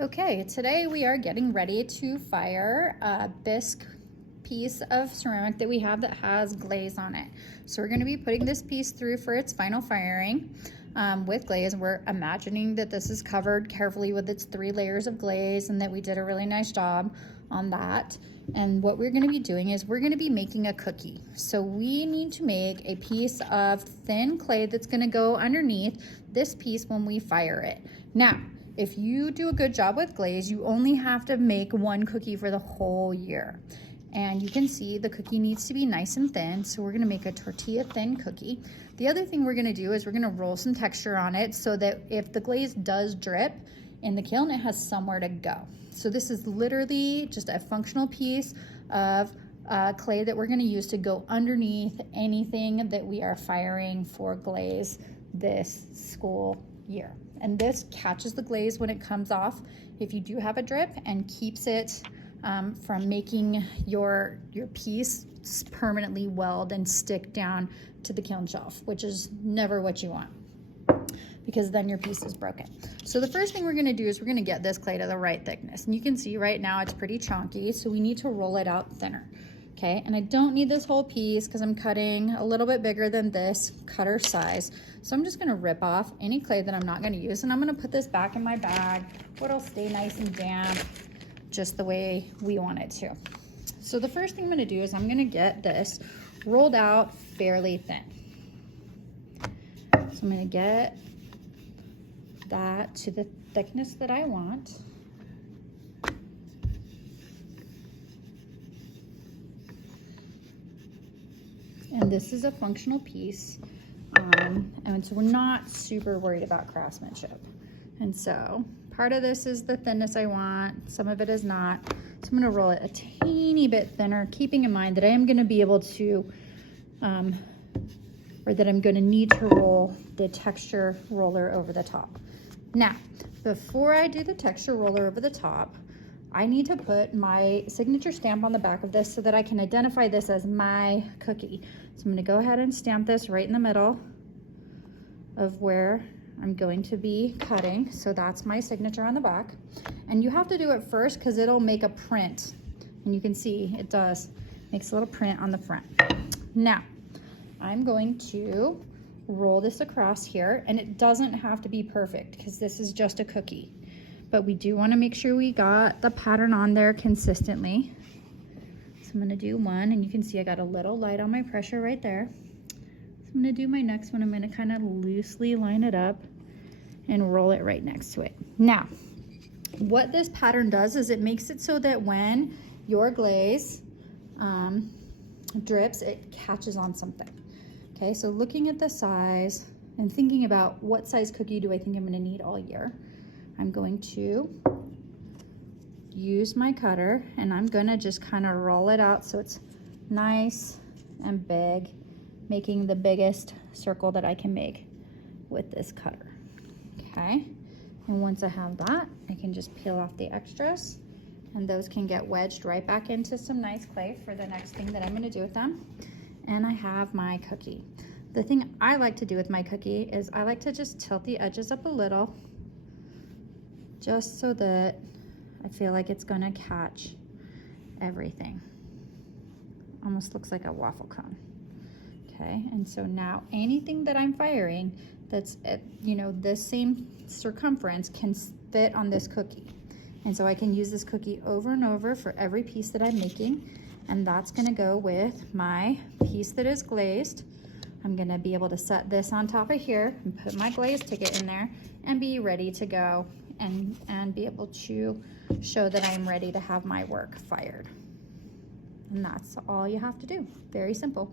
Okay, today we are getting ready to fire a bisque piece of ceramic that we have that has glaze on it. So we're going to be putting this piece through for its final firing with glaze. We're imagining that this is covered carefully with its 3 layers of glaze and that we did a really nice job on that. And what we're going to be doing is we're going to be making a cookie. So we need to make a piece of thin clay that's going to go underneath this piece when we fire it. Now, if you do a good job with glaze, you only have to make 1 cookie for the whole year. And you can see the cookie needs to be nice and thin, so we're gonna make a tortilla thin cookie. The other thing we're gonna do is we're gonna roll some texture on it so that if the glaze does drip in the kiln, it has somewhere to go. So this is literally just a functional piece of clay that we're gonna use to go underneath anything that we are firing for glaze this school year. And this catches the glaze when it comes off if you do have a drip, and keeps it from making your piece permanently weld and stick down to the kiln shelf, which is never what you want, because then your piece is broken. So the first thing we're gonna do is we're gonna get this clay to the right thickness. And you can see right now it's pretty chunky, so we need to roll it out thinner. Okay, and I don't need this whole piece because I'm cutting a little bit bigger than this cutter size. So I'm just gonna rip off any clay that I'm not gonna use, and I'm gonna put this back in my bag where it'll stay nice and damp, just the way we want it to. So the first thing I'm gonna do is I'm gonna get this rolled out fairly thin. So I'm gonna get that to the thickness that I want. And this is a functional piece, and so we're not super worried about craftsmanship. And so part of this is the thinness I want, some of it is not. So I'm gonna roll it a teeny bit thinner, keeping in mind that I am gonna be able to, or that I'm gonna need to roll the texture roller over the top. Now, before I do the texture roller over the top, I need to put my signature stamp on the back of this so that I can identify this as my cookie. So I'm gonna go ahead and stamp this right in the middle of where I'm going to be cutting. So that's my signature on the back. And you have to do it first because it'll make a print. And you can see it does, makes a little print on the front. Now, I'm going to roll this across here, and it doesn't have to be perfect because this is just a cookie. But we do want to make sure we got the pattern on there consistently. So I'm going to do one, and you can see I got a little light on my pressure right there. So I'm going to do my next one. I'm going to kind of loosely line it up and roll it right next to it. Now, what this pattern does is it makes it so that when your glaze drips, it catches on something. Okay, so looking at the size and thinking about what size cookie do I think I'm going to need all year, I'm going to use my cutter, and I'm gonna just kind of roll it out so it's nice and big, making the biggest circle that I can make with this cutter. Okay, and once I have that, I can just peel off the extras, and those can get wedged right back into some nice clay for the next thing that I'm gonna do with them. And I have my cookie. The thing I like to do with my cookie is I like to just tilt the edges up a little, just so that I feel like it's gonna catch everything. Almost looks like a waffle cone. Okay, and so now anything that I'm firing that's at, this same circumference can fit on this cookie. And so I can use this cookie over and over for every piece that I'm making, and that's gonna go with my piece that is glazed. I'm gonna be able to set this on top of here and put my glaze ticket in there and be ready to go and be able to show that I'm ready to have my work fired. And that's all you have to do. Very simple.